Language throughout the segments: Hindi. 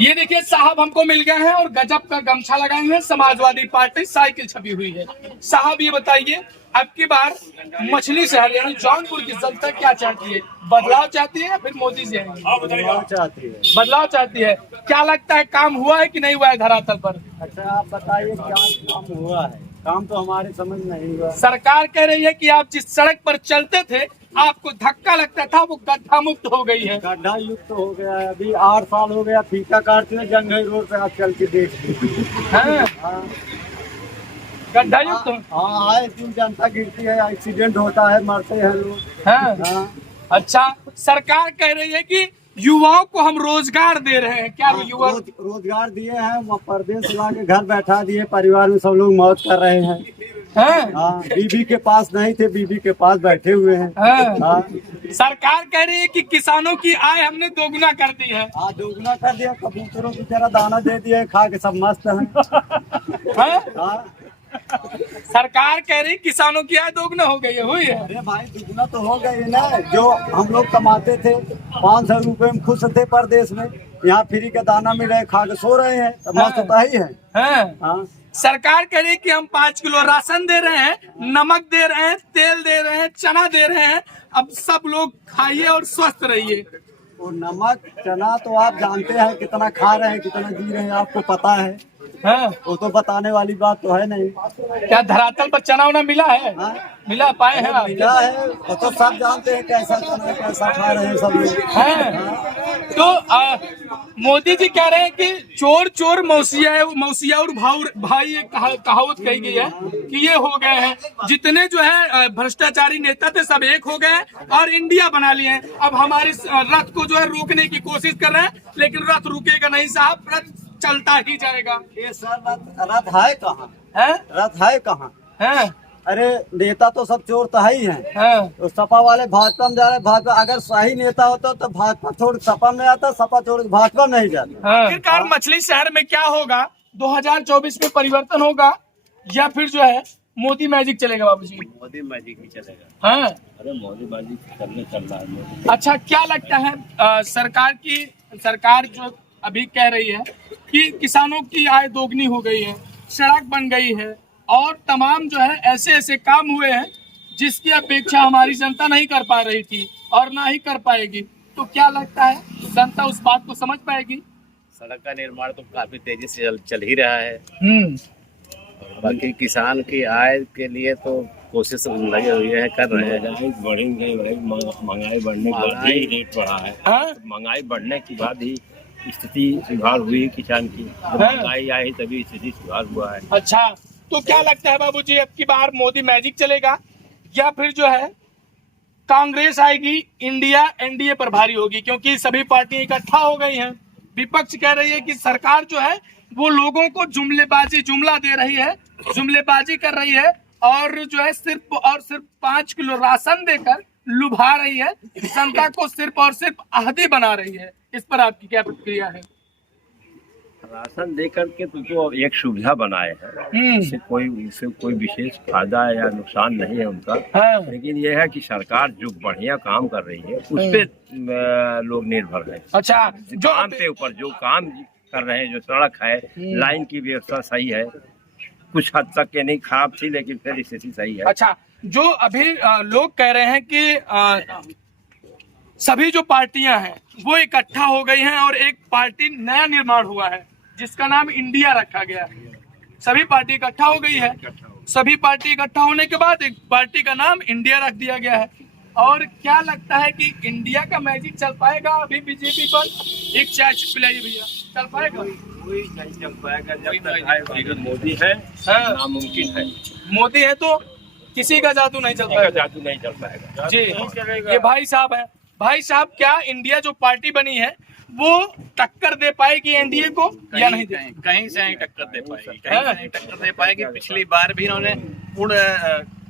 ये देखिए साहब हमको मिल गए हैं और गजब का गमछा लगाए हुए हैं, समाजवादी पार्टी साइकिल छपी हुई है। साहब ये बताइए, अब की बार मछली शहर यानी जौनपुर की जनता क्या चाहती है? बदलाव चाहती है या फिर मोदी जी आएंगे? बदलाव चाहती है। बदलाव चाहती है। क्या लगता है, काम हुआ है कि नहीं हुआ है धरातल पर? अच्छा आप बताइए क्या काम हुआ है? काम तो हमारे समझ नहीं हुआ। सरकार कह रही है कि आप जिस सड़क पर चलते थे आपको धक्का लगता था वो गड्ढा मुक्त हो गई है। गड्ढा युक्त हो गया है। अभी 8 साल हो गया फीता काटते हुए जंगई रोड पे आप चल के देख लीजिए। हाँ, गड्ढा युक्त। हाँ आए दिन जनता गिरती है, एक्सीडेंट होता है, मरते हैं लोग। हाँ। हाँ। अच्छा, सरकार कह रही है कि युवाओं को हम रोजगार दे रहे हैं। क्या युवा रोजगार दिए हैं, वो परदेश ला के घर बैठा दिए, परिवार में सब लोग मौज कर रहे हैं। हाँ, बीबी के पास नहीं थे, बीबी के पास बैठे हुए हैं। हाँ। सरकार कह रही है कि किसानों की आय हमने दोगुना कर दी है। हाँ दोगुना कर दिया, कबूतरों की तरह दाना दे दिया, खा के सब मस्त हैं। हाँ। सरकार कह रही किसानों की आय दोगुना हो गई है, हुई है। अरे भाई दुगना तो हो गई ना। जो हम लोग कमाते थे 500 रुपए में खुश थे परदेश में, यहाँ फ्री का दाना मिल रहा है, खा के सो रहे हैं, तो मस्त तो ही है। हाँ। सरकार कह रही कि हम 5 किलो राशन दे रहे हैं, नमक दे रहे हैं, तेल दे रहे हैं, चना दे रहे हैं, अब सब लोग खाइए और स्वस्थ रहिए। और नमक चना तो आप जानते हैं कितना खा रहे हैं, कितना जी रहे हैं, आपको पता है। हाँ। वो तो बताने वाली बात तो है नहीं। क्या धरातल पर चना उना मिला है? हाँ? मिला पाए हैं आप? मिला है, वो तो सब जानते हैं कैसा चना कैसा खा रहे हैं सब लोग। हैं? तो मोदी जी कह रहे हैं कि चोर चोर मौसिया और भाई एक कहावत कही गई है कि ये हो गए हैं, जितने जो है भ्रष्टाचारी नेता थे सब एक हो गए और इंडिया बना लिए हैं। अब हमारे रथ को जो है रोकने की कोशिश कर रहे हैं, लेकिन रथ रुकेगा नहीं साहब, रथ चलता ही जाएगा। ये सर रथ है कहाँ? है रथ है कहाँ? है? अरे नेता तो सब चोर तो ही हैं। तो सपा वाले भाजपा में जा रहे हैं। भाजपा अगर सही नेता होता तो भाजपा छोड़ सपा में आता, सपा छोड़ भाजपा में नहीं जाता। आखिरकार मछली शहर में क्या होगा? 2024 में परिवर्तन होगा या फिर जो है मोदी मैजिक चलेगा? बाबूजी मोदी मैजिक ही चलेगा। हाँ, अरे मोदी मैजिक चल रहा है। अच्छा क्या लगता है सरकार जो अभी कह रही है कि किसानों की आय दोगुनी हो गई है, सड़क बन गई है और तमाम जो है ऐसे ऐसे काम हुए हैं जिसकी अपेक्षा हमारी जनता नहीं कर पा रही थी और ना ही कर पाएगी, तो क्या लगता है जनता उस बात को समझ पाएगी? सड़क का निर्माण तो काफी तेजी से चल ही रहा है। बाकी किसान की आय के लिए तो कोशिश लगे हुए हैं, कर रहे हैं। बढ़ेंगे, महंगाई बढ़ने के बाद ही रेट बढ़ा है। महंगाई बढ़ने के बाद ही स्थिति सुधार हुई किसान की। जब महंगाई आई तभी स्थिति सुधार हुआ है। अच्छा, तो क्या लगता है बाबूजी, अब की बार मोदी मैजिक चलेगा या फिर जो है कांग्रेस आएगी, इंडिया एनडीए पर भारी होगी? क्योंकि सभी पार्टियां इकट्ठा हो गई हैं। विपक्ष कह रही है कि सरकार जो है वो लोगों को जुमला दे रही है, जुमलेबाजी कर रही है और जो है सिर्फ 5 किलो राशन देकर लुभा रही है, जनता को सिर्फ और सिर्फ आहदी बना रही है। इस पर आपकी क्या प्रतिक्रिया है? राशन देकर के तो एक सुविधा बनाए हैं, इससे कोई विशेष फायदा या नुकसान नहीं है उनका। लेकिन यह है कि सरकार जो बढ़िया काम कर रही है उस पे लोग निर्भर है। अच्छा, जो काम पे ऊपर जो काम कर रहे हैं, जो सड़क है, लाइन की व्यवस्था सही है, कुछ हद तक के नहीं खराब थी लेकिन फिर स्थिति सही है। अच्छा, जो अभी लोग कह रहे हैं कि सभी जो पार्टियां हैं वो इकट्ठा हो गई हैं और एक पार्टी नया निर्माण हुआ है जिसका नाम इंडिया रखा गया है। सभी पार्टी इकट्ठा हो गई है, सभी पार्टी इकट्ठा होने के बाद एक पार्टी का नाम इंडिया रख दिया गया है। और क्या लगता है कि इंडिया का मैजिक चल पाएगा अभी बीजेपी पर? एक चाय पिलाइए भैया, चल पाएगा? कोई नहीं चल पाएगा जब तक मोदी है। नामुमकिन है। मोदी है तो किसी का जादू नहीं चल पाएगा। जादू नहीं चल पाएगा जी। ये भाई साहब है। भाई साहब, क्या इंडिया जो पार्टी बनी है वो टक्कर दे पाएगी एनडीए को या नहीं? कहीं से नहीं टक्कर दे पाएगी, कहीं से नहीं टक्कर दे पाएगी। पिछली बार भी इन्होंने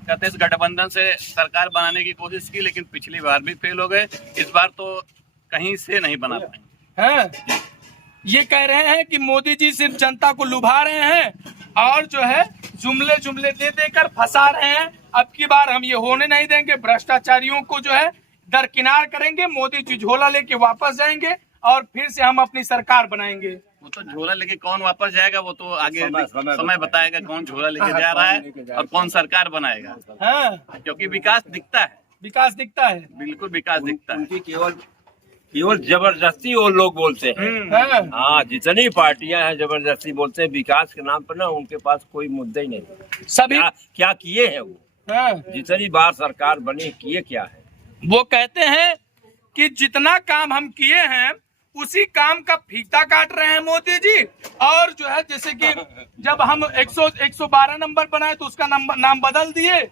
कहते हैं गठबंधन से सरकार बनाने की कोशिश की, लेकिन पिछली बार भी फेल हो गए। इस बार तो कहीं से नहीं बना पाएंगे। ये कह रहे हैं कि मोदी जी सिर्फ जनता को लुभा रहे हैं और जो है जुमले दे देकर फंसा रहे हैं। अब की बार हम ये होने नहीं देंगे, भ्रष्टाचारियों को जो है दरकिनार करेंगे, मोदी जी झोला लेके वापस जाएंगे और फिर से हम अपनी सरकार बनाएंगे। वो तो झोला लेके कौन वापस जाएगा, वो तो आगे समय बताएगा कौन झोला लेके जा रहा है और कौन सरकार बनाएगा। हाँ, क्योंकि विकास दिखता है, विकास दिखता है, बिल्कुल विकास दिखता है। केवल जबरदस्ती वो लोग बोलते हैं। हाँ, जितनी पार्टियां हैं जबरदस्ती बोलते हैं विकास के नाम पर ना, उनके पास कोई मुद्दा ही नहीं। सभी क्या किए हैं वो? जितनी बार सरकार बनी किए क्या है? वो कहते हैं कि जितना काम हम किए हैं उसी काम का फीता काट रहे हैं मोदी जी। और जो है जैसे कि जब हम 112 नंबर बनाए तो उसका नाम बदल दिए,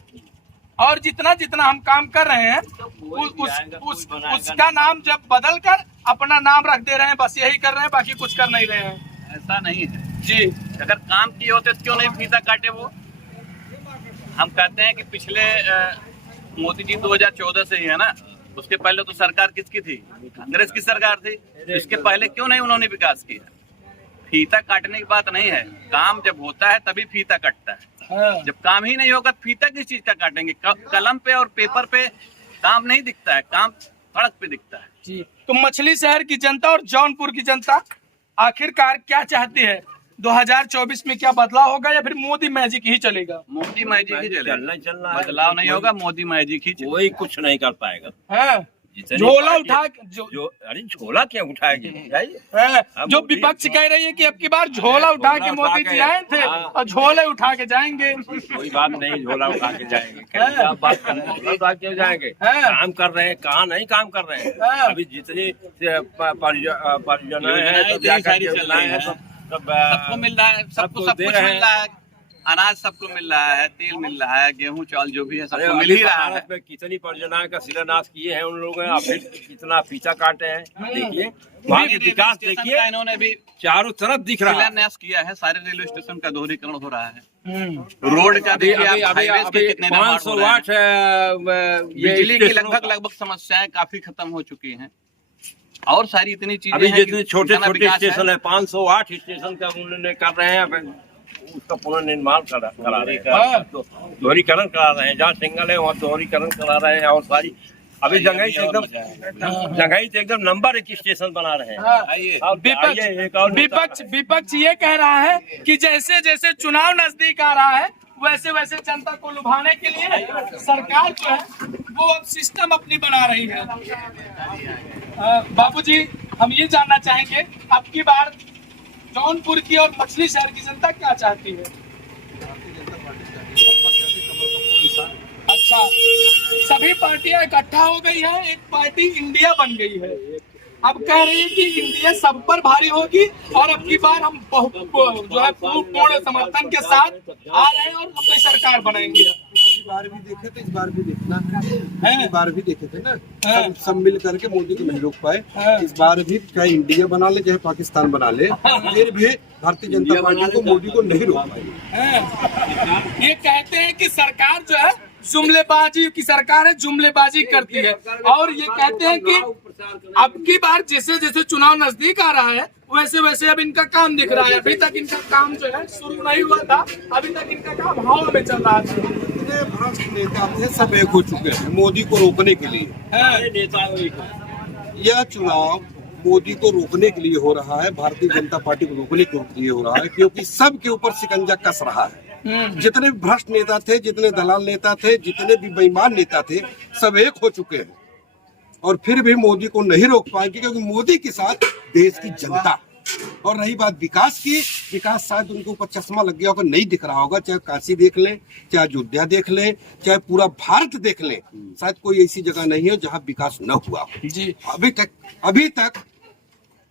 और जितना जितना हम काम कर रहे हैं उसका नाम जब बदल कर अपना नाम रख दे रहे हैं। बस यही कर रहे हैं, बाकी कुछ कर नहीं रहे हैं। ऐसा नहीं है जी, अगर काम किए होते तो क्यों नहीं फीता काटे वो। हम कहते हैं कि पिछले मोदी जी 2014 से ही है ना, उसके पहले तो सरकार किसकी थी? कांग्रेस की सरकार थी। इसके पहले क्यों नहीं उन्होंने विकास किया? फीता काटने की बात नहीं है, काम जब होता है तभी फीता कटता है। जब काम ही नहीं होगा फीता किस चीज का काटेंगे? कलम पे और पेपर पे काम नहीं दिखता है, काम सड़क पे दिखता है। जी, तो मछली शहर की जनता और जौनपुर की जनता आखिरकार क्या चाहती है? 2024 में क्या बदलाव होगा या फिर मोदी मैजिक ही चलेगा? मोदी मैजिक ही चलेगा, चलना बदलाव नहीं होगा, मोदी मैजिक ही चलेगा। कोई कुछ नहीं कर पाएगा। हाँ, झोला उठा जो अरे झोला क्या उठाएगी? जो विपक्ष कह रही है कि अब की बार झोला उठा के मोदी जी आए थे और झोले उठा के जाएंगे। कोई बात नहीं, झोला उठा के जाएंगे। बात कर रहे हैं उठा के जाएंगे, काम कर रहे हैं, कहाँ नहीं काम कर रहे हैं। अभी जितनी परियोजनाएं हैं सबको मिल रहा है, सबको सब कुछ मिल रहा है। अनाज सबको मिल रहा है, तेल मिल रहा है, गेहूं चावल जो भी है सबको मिल ही रहा है। में कितनी परियोजनाएं का शिलान्यास किए हैं उन लोगों ने, फिर कितना फीता काटे हैं। देखिए वहाँ के विकास देखिए, इन्होंने भी चारों तरफ दिख रहा है। शिलान्यास किया है, सारे रेलवे स्टेशन का दोहरीकरण हो रहा है। रोड का देखिए, हाईवेज के कितने 508 बिजली की लगभग समस्याएं काफी खत्म हो चुकी हैं। और सारी इतनी चीजें अभी जितने छोटे छोटे स्टेशन है 508 स्टेशन का उन्होंने कर रहे हैं, उसका पुनर्निर्माण करा रहे हैं, दोहरीकरण करा रहे हैं। जहाँ सिंगल है वहाँ दोहरीकरण करा रहे हैं। और सारी अभी जंघई से एकदम नंबर 1 स्टेशन बना रहे हैं। विपक्ष ये कह रहा है कि जैसे जैसे चुनाव नजदीक आ रहा है वैसे वैसे जनता को लुभाने के लिए सरकार जो है वो अब सिस्टम अपनी बना रही है। बाबूजी, हम ये जानना चाहेंगे अब की बार जौनपुर की और मछली शहर की जनता क्या चाहती है? अच्छा, सभी पार्टियां इकट्ठा हो गई हैं, एक पार्टी इंडिया बन गई है। अब कह रही है कि इंडिया सब पर भारी होगी और अब की बार हम जो है पूर्ण समर्थन के साथ आ रहे हैं और अपनी सरकार बनाएंगे। इस बार भी देखे थे, इस बार भी देखना है, इस बार भी देखे थे ना, सब मिल करके मोदी को नहीं रोक पाए। इस बार भी चाहे इंडिया बना ले चाहे पाकिस्तान बना ले, फिर भी भारतीय जनता पार्टी को मोदी को नहीं रोक पाएगी। ये कहते हैं कि सरकार जो है जुमलेबाजी की सरकार है, जुमलेबाजी करती है। और ये कहते हैं कि अब की बार जैसे जैसे चुनाव नजदीक आ रहा है वैसे वैसे अब इनका काम दिख रहा है। अभी तक इनका काम जो है शुरू नहीं हुआ था, अभी तक इनका काम हवा में चल रहा था। जितने भ्रष्ट नेता थे सब एक हो चुके हैं मोदी को रोकने के लिए। यह चुनाव मोदी को रोकने के लिए हो रहा है, भारतीय जनता पार्टी को रोकने के लिए हो रहा है, क्योंकि सबके ऊपर शिकंजा कस रहा है। जितने भी भ्रष्ट नेता थे, जितने दलाल नेता थे, जितने भी बेईमान नेता थे, सब एक हो चुके हैं और फिर भी मोदी को नहीं रोक पाएंगे, क्योंकि मोदी के साथ देश की जनता। और रही बात विकास की, विकास शायद उनके ऊपर चश्मा लग गया होगा, नहीं दिख रहा होगा। चाहे काशी देख ले, चाहे अयोध्या देख ले, चाहे पूरा भारत देख ले, शायद कोई ऐसी जगह नहीं है जहाँ विकास न हुआ जी। अभी तक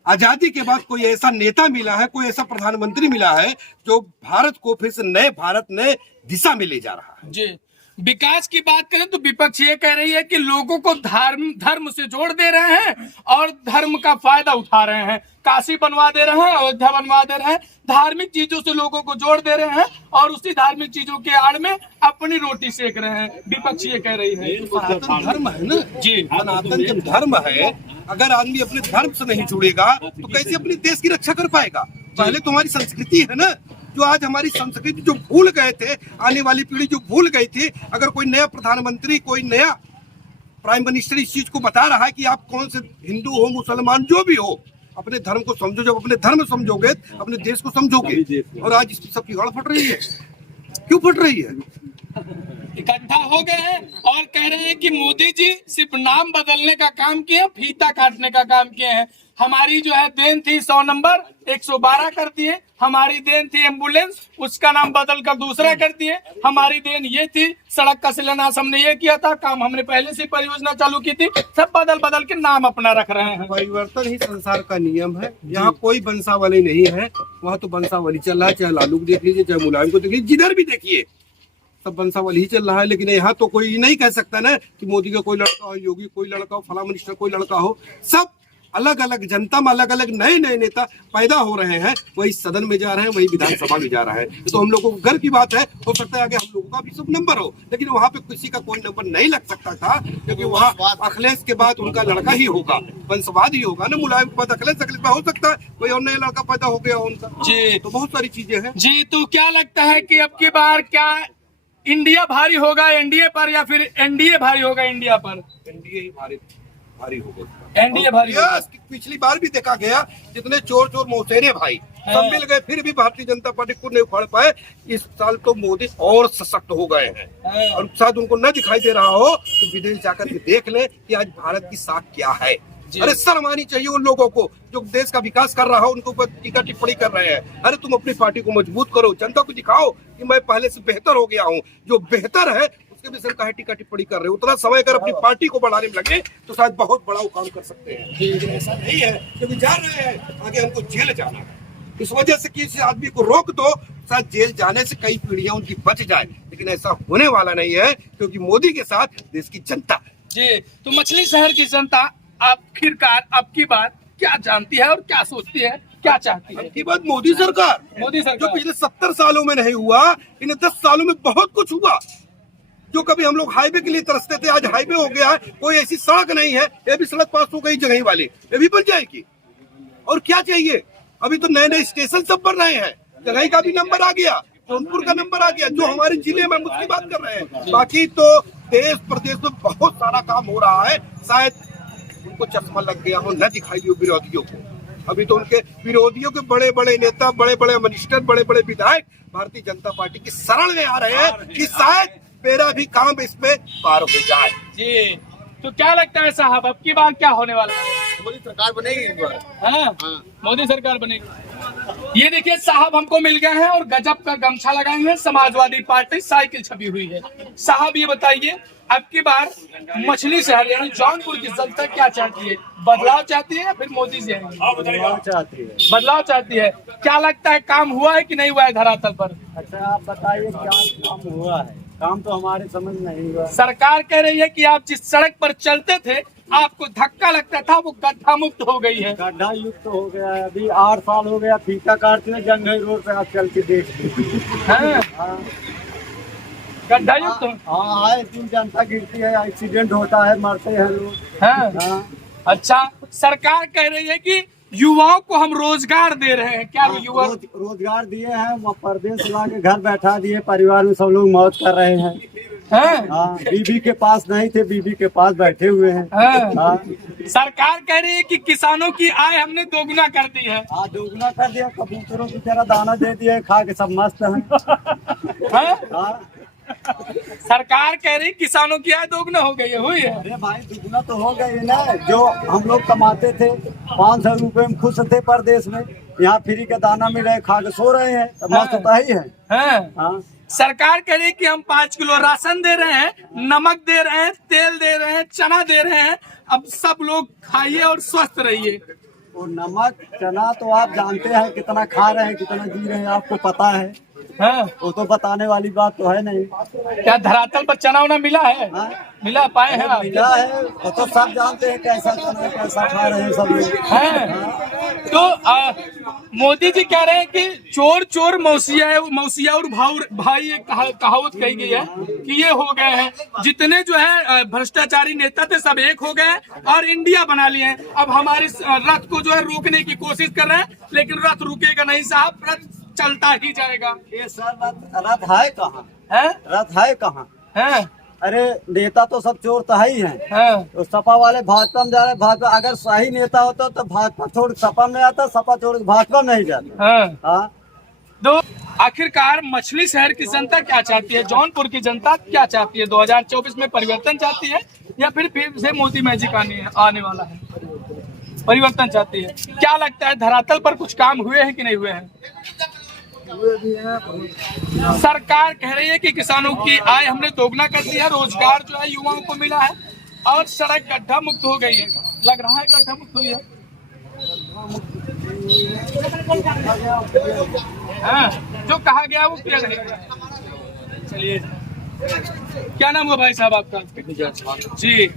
आजादी के बाद कोई ऐसा नेता मिला है, कोई ऐसा प्रधानमंत्री मिला है जो भारत को फिर से नए भारत नए दिशा में ले जा रहा है जी। विकास की बात करें तो विपक्ष ये कह रही है कि लोगों को धर्म से जोड़ दे रहे हैं और धर्म का फायदा उठा रहे हैं। काशी बनवा दे रहे हैं, अयोध्या बनवा दे रहे हैं, धार्मिक चीजों से लोगों को जोड़ दे रहे हैं और उसी धार्मिक चीजों के आड़ में अपनी रोटी सेक रहे हैं। विपक्ष ये कह रही है सनातन धर्म है ना जी, सनातन जब धर्म है, अगर आदमी अपने धर्म से नहीं जुड़ेगा तो कैसे अपने देश की रक्षा कर पाएगा? पहले तुम्हारी संस्कृति है ना, जो आज हमारी संस्कृति जो भूल गए थे, आने वाली पीढ़ी जो भूल गई थी। अगर कोई नया प्रधानमंत्री, कोई नया प्राइम मिनिस्टर इस चीज को बता रहा है कि आप कौन से हिंदू हो मुसलमान जो भी हो अपने धर्म को समझो। जब अपने धर्म समझोगे अपने देश को समझोगे। और आज इसकी सबकी गड़ फट रही है। क्यों फट रही है? इकट्ठा हो गए हैं और कह रहे हैं कि मोदी जी सिर्फ नाम बदलने का काम किए हैं, फीता काटने का काम किए हैं। हमारी जो है देन थी 100 नंबर 112 कर दिए, हमारी देन थी एम्बुलेंस उसका नाम बदल कर दूसरा कर दिए, हमारी देन ये थी सड़क का शिलान्यास हमने ये किया था, काम हमने पहले से परियोजना चालू की थी, सब बदल बदल के नाम अपना रख रहे हैं। परिवर्तन ही संसार का नियम है। यहाँ कोई बंसावली नहीं है। वहाँ तो बंसावली चल रहा है, चाहे लालू को देख लीजिए चाहे मुलायम को देख लीजिए, जिधर भी देखिए सब बंसावली ही चल रहा है। लेकिन यहाँ तो कोई नहीं कह सकता ना कि मोदी का कोई लड़का हो, योगी कोई लड़का हो, फला मिनिस्टर कोई लड़का हो। सब अलग अलग जनता में अलग अलग नए नए नेता पैदा हो रहे हैं। वही सदन में जा रहे हैं, वही विधानसभा में जा रहा है। तो हम लोगों को गर्व की बात है। हो सकता है आगे हम लोगों का भी सब नंबर हो, लेकिन वहाँ पे किसी का कोई नंबर नहीं लग सकता था, क्योंकि वहाँ अखिलेश के बाद उनका लड़का ही होगा, वंशवाद ही होगा ना। मुलायम के बाद अखिलेश में हो सकता है कोई और नया लड़का पैदा हो गया उनका जी। तो बहुत सारी चीजें हैं जी। तो क्या लगता है कि अब की बार क्या इंडिया भारी होगा एनडीए पर या फिर एनडीए भारी होगा इंडिया पर? एनडीए ही भारी होगा। एनडीए भारी होगा। पिछली बार भी देखा गया जितने चोर चोर मौसेरे भाई सब मिल गए, फिर भी भारतीय जनता पार्टी को नहीं उखाड़ पाए। इस साल तो मोदी और सशक्त हो गए हैं और शायद उनको न दिखाई दे रहा हो तो विदेश जाकर के देख ले कि आज भारत की साख क्या है। अरे शर्म आनी चाहिए उन लोगों को जो देश का विकास कर रहा हो, उनको ऊपर टीका टिप्पणी कर रहे हैं। अरे तुम अपनी पार्टी को मजबूत करो, जनता को दिखाओ कि मैं पहले से बेहतर हो गया हूँ। जो बेहतर है उसके विषय में काहे टीका टिप्पणी कर रहे हो? उतना समय अगर अपनी पार्टी को बढ़ाने में लगे तो शायद बहुत बड़ा काम कर सकते हैं। लेकिन ऐसा नहीं है, क्योंकि जा रहे हैं आगे हमको जेल जाना है। इस वजह से किसी आदमी को रोक दो, शायद जेल जाने से कई पीढ़ियां उनकी बच जाए, लेकिन ऐसा होने वाला नहीं है, क्योंकि मोदी के साथ देश की जनता जी। तो मछली शहर की जनता आखिरकार अब की बात क्या जानती है और क्या सोचती है, क्या चाहती है? की बात मोदी सरकार जो पिछले 70 सालों में नहीं हुआ, इन 10 सालों में बहुत कुछ हुआ। जो कभी हम लोग हाईवे के लिए तरसते थे, आज हाईवे हो गया है। कोई ऐसी सड़क नहीं है, ये भी सड़क पास हो गई जगह वाली, ये भी बन जाएगी। और क्या चाहिए? अभी तो नए नए स्टेशन सब बन रहे हैं, जगह का भी नंबर आ गया, जौनपुर का नंबर आ गया, जो हमारे जिले में उसकी बात कर रहे हैं। बाकी तो देश प्रदेश में बहुत सारा काम हो रहा है। शायद उनको चश्मा लग गया हो, न दिखाई दियो विरोधियों को। अभी तो उनके विरोधियों के बड़े बड़े नेता, बड़े बड़े मिनिस्टर, बड़े बड़े विधायक भारतीय जनता पार्टी की शरण में आ रहे हैं कि शायद मेरा भी काम इसमें पार हो जाए जी। तो क्या लगता है साहब अब की बार क्या होने वाला है? मोदी सरकार बनेगी इस बार। हाँ, मोदी सरकार बनेगी। ये देखिए साहब हमको मिल गए हैं और गजब का गमछा लगाए हुए, समाजवादी पार्टी साइकिल छपी हुई है। साहब ये बताइए अब की बार मछली शहर यानी जौनपुर की जनता क्या चाहती है? बदलाव चाहती है या फिर मोदी जी बदलाव चाहती है? बदलाव चाहती है। क्या लगता है काम हुआ है कि नहीं हुआ है धरातल पर? अच्छा आप बताइए क्या काम हुआ है? काम तो हमारे समझ नहीं हुआ। सरकार कह रही है कि आप जिस सड़क पर चलते थे आपको धक्का लगता था, वो गड्ढा मुक्त हो गई है। गड्ढा युक्त हो गया है। अभी 8 साल हो गया फीता काटते हैं, जंघई रोड पे आप चल के देख गड्ढा युक्त। हाँ, आए दिन जनता गिरती है, एक्सीडेंट होता है, मरते हैं लोग। हाँ। अच्छा, सरकार कह रही है कि युवाओं को हम रोजगार दे रहे हैं। क्या युवा रोजगार दिए हैं? वो परदेश ला के घर बैठा दिए, परिवार में सब लोग मौज कर रहे हैं। हाँ, बीबी के पास नहीं थे, बीबी के पास बैठे हुए हैं। हाँ। सरकार कह रही है कि किसानों की आय हमने दोगुना कर दी है। हाँ, दोगुना कर दिया। कबूतरों की तरह दाना दे दिया, खा के सब मस्त हैं। हाँ। सरकार कह रही किसानों की आय दोगुना हो गई है। हुई है? अरे भाई दुगना तो हो गई ना। जो हम लोग कमाते थे 500 रुपए में खुश थे परदेश में, यहाँ फ्री का दाना मिल रहे, खा के सो रहे हैं, तो मस्त तो ही है। हाँ। सरकार कह रही कि हम 5 किलो राशन दे रहे हैं, नमक दे रहे हैं, तेल दे रहे हैं, चना दे रहे हैं, अब सब लोग खाइए और स्वस्थ रहिए। वो नमक चना तो आप जानते हैं कितना खा रहे हैं, कितना जी रहे हैं, आपको पता है। हाँ। वो तो बताने वाली बात तो है नहीं। क्या धरातल पर चना उना मिला है? हाँ? मिला पाए हैं आप? मिला है, वो तो सब जानते हैं कैसा चना कैसा खा रहे हैं सब लोग। हैं। तो मोदी जी कह रहे हैं कि चोर चोर मौसिया और भाई एक कहावत कही गई है कि ये हो गए हैं, जितने जो है भ्रष्टाचारी नेता थे सब एक हो गए और इंडिया बना लिए हैं। अब हमारे रथ को जो है रोकने की कोशिश कर रहे हैं, लेकिन रथ रुकेगा नहीं साहब, रथ चलता ही जाएगा। ये सर रथ है कहाँ? है? रथ है कहाँ? है? अरे नेता तो सब चोर तो ही हैं। तो सपा वाले भाजपा में जा रहे, भाजपा अगर सही नेता होता तो भाजपा छोड़ सपा में आता, सपा छोड़ भाजपा में नहीं जाता। हाँ। तो आखिरकार मछली शहर की जनता क्या चाहती है, जौनपुर की जनता क्या चाहती है? 2024 में परिवर्तन चाहती है या फिर से मोदी मैजिक आने वाला है? परिवर्तन चाहती है। क्या लगता है धरातल पर कुछ काम हुए हैं कि नहीं हुए हैं? सरकार कह रही है कि किसानों की आय हमने दोगुना कर दी है, रोजगार जो है युवाओं को मिला है और सड़क गड्ढा मुक्त हो गई है। लग रहा है गड्ढा मुक्त हुई है। हाँ, जो कहा गया वो किया गया। चलिए, क्या नाम हुआ भाई साहब आपका? जी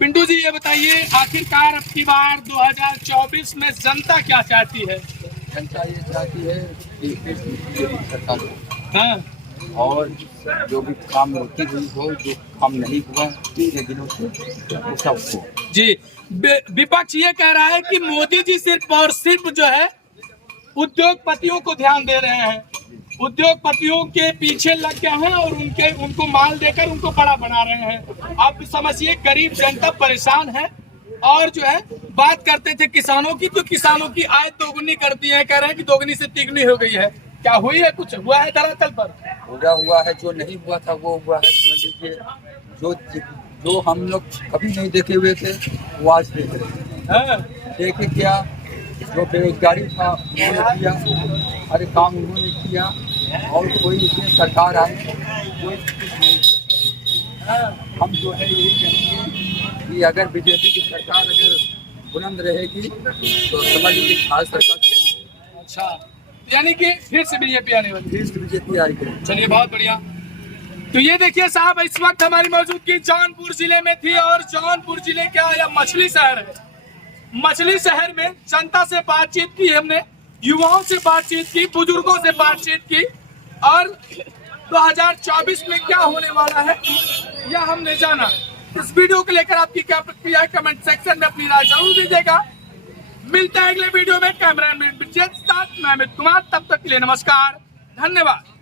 पिंटू जी, ये बताइए आखिरकार अब की बार 2024 में जनता क्या चाहती है? जनता ये चाहती है कि सरकार हाँ, और जो भी काम होती हुई हो, जो काम नहीं हुआ पिछले दिनों से वो सब हो। जी विपक्ष ये कह रहा है कि मोदी जी सिर्फ और सिर्फ जो है उद्योगपतियों को ध्यान दे रहे हैं, उद्योगपतियों के पीछे लग गए हैं और उनको माल देकर उनको बड़ा बना रहे हैं। आप समझिए गरीब जनता परेशान है। और जो है बात करते थे किसानों की, तो किसानों की आय दोगुनी कर दी है, कह रहे हैं कि दोगुनी से तिगुनी हो गई है। क्या हुई है, कुछ हुआ है धरातल पर? पूरा हुआ है, जो नहीं हुआ था वो हुआ है। समझ लीजिए जो हम लोग कभी नहीं देखे हुए थे वो आज देख रहे हैं। देखे क्या, जो बेरोजगारी था उन्होंने किया, हर काम उन्होंने किया और कोई उसमें सरकार आई कोई कुछ नहीं किया। हम जो है यही कहेंगे कि अगर बीजेपी की सरकार अगर बुलंद रहेगी तो समझ लीजिए खास सरकार सही। अच्छा, यानी कि फिर से बीजेपी आने वाली? फिर से बीजेपी आएगी। चलिए, बहुत बढ़िया। तो ये देखिए साहब, इस वक्त हमारी मौजूदगी जौनपुर जिले में थी और जौनपुर जिले क्या या मछली शहर है। मछली शहर में जनता से बातचीत की हमने, युवाओं से बातचीत की, बुजुर्गों से बातचीत की और 2024 में क्या होने वाला है यह हमने जाना। इस वीडियो को लेकर आपकी क्या प्रतिक्रिया है, कमेंट सेक्शन में अपनी राय जरूर दीजिएगा। मिलते हैं अगले वीडियो में कैमरामैन विजय के साथ, मैं अमित कुमार। तब तक के लिए नमस्कार, धन्यवाद।